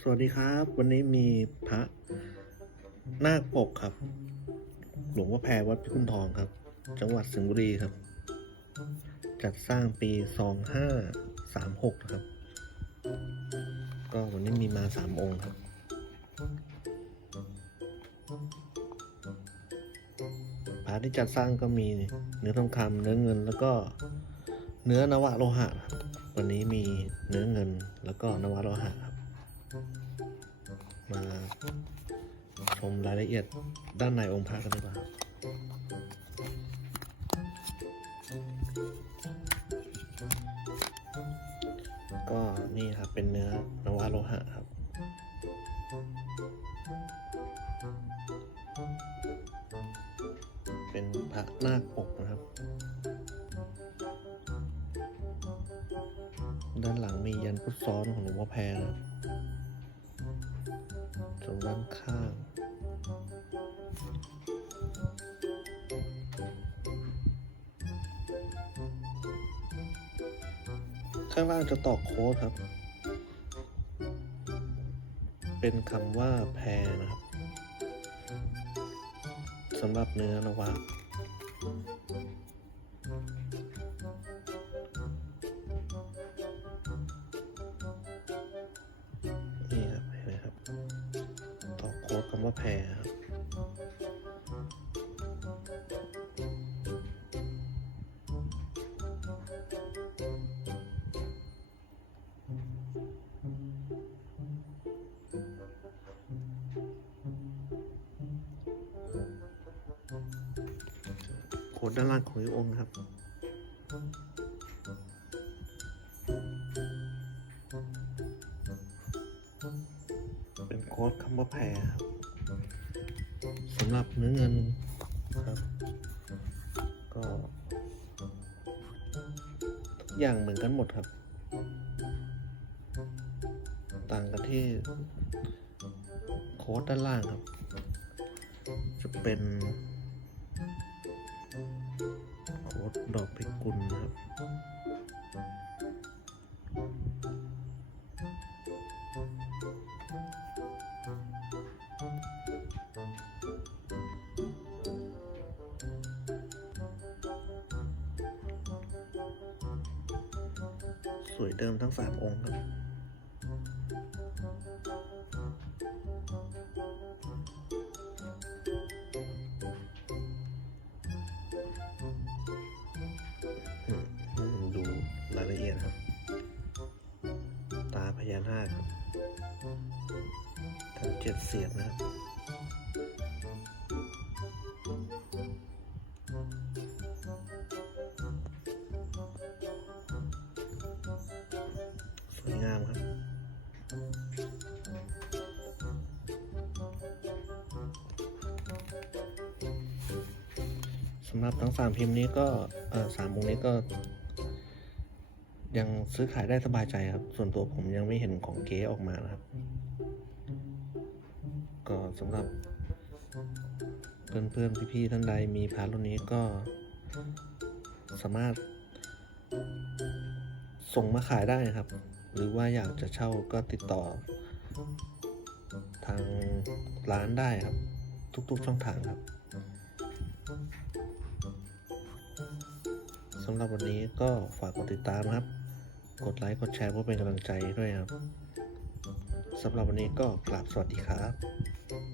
สวัสดีครับ วันนี้มีพระนาคปกครับ หลวงพ่อแพรวัดพิคุนทองครับ จังหวัดสิงห์บุรีครับ จัดสร้างปี2536นะครับ ก็วันนี้มีมาสามองค์ครับพระที่จัดสร้างก็มีเนื้อทองคำเนื้อเงินแล้วก็เนื้อนวะโลหะครับวันนี้มีเนื้อเงินแล้วก็นวะโลหะครับ มาชมรายละเอียดด้านในองค์พระกันดีกว่าก็นี่ครับเป็นเนื้อนวะโลหะครับ เป็นพระนาคปกนะครับ ด้านหลังมียันพุทธซ้อนของหลวงพ่อแพรนะครับ ตรงด้านข้างข้างล่างจะตอกโค้ดครับ เป็นคำว่าแพรนะครับสำหรับเนื้อนวะ ว่าแพรครับโคดด้านล่างของอีกองค์นะครับเป็นโค้ดคำว่าแพรครับ สำหรับเนื้อเงินครับ ก็ ทุกอย่างเหมือนกันหมดครับ ต่างกันที่โค้ดด้านล่างครับ จะเป็นโค้ดดอกพิกุลครับ สวยเดิมทั้งสามองค์ครับดูรายละเอียดครับ ตาพญานาคครับทั้งเจ็ดเสียนนะครับ งามครับ สำหรับทั้งสามพิมพ์นี้ก็สามวงนี้ก็ ยังซื้อขายได้สบายใจครับ ส่วนตัวผมยังไม่เห็นของเก๊ออกมานะครับ ก็สำหรับเพื่อนๆพี่ๆท่านใดมีพาร์ทรุ่นนี้ก็สามารถส่งมาขายได้นะครับ หรือว่าอยากจะเช่าก็ติดต่อ ทางร้านได้ครับ ทุกๆช่องทางครับสำหรับวันนี้ก็ฝากกดติดตามครับ กดไลค์ กดแชร์เพื่อเป็นกำลังใจด้วยครับสำหรับวันนี้ก็กราบสวัสดีครับ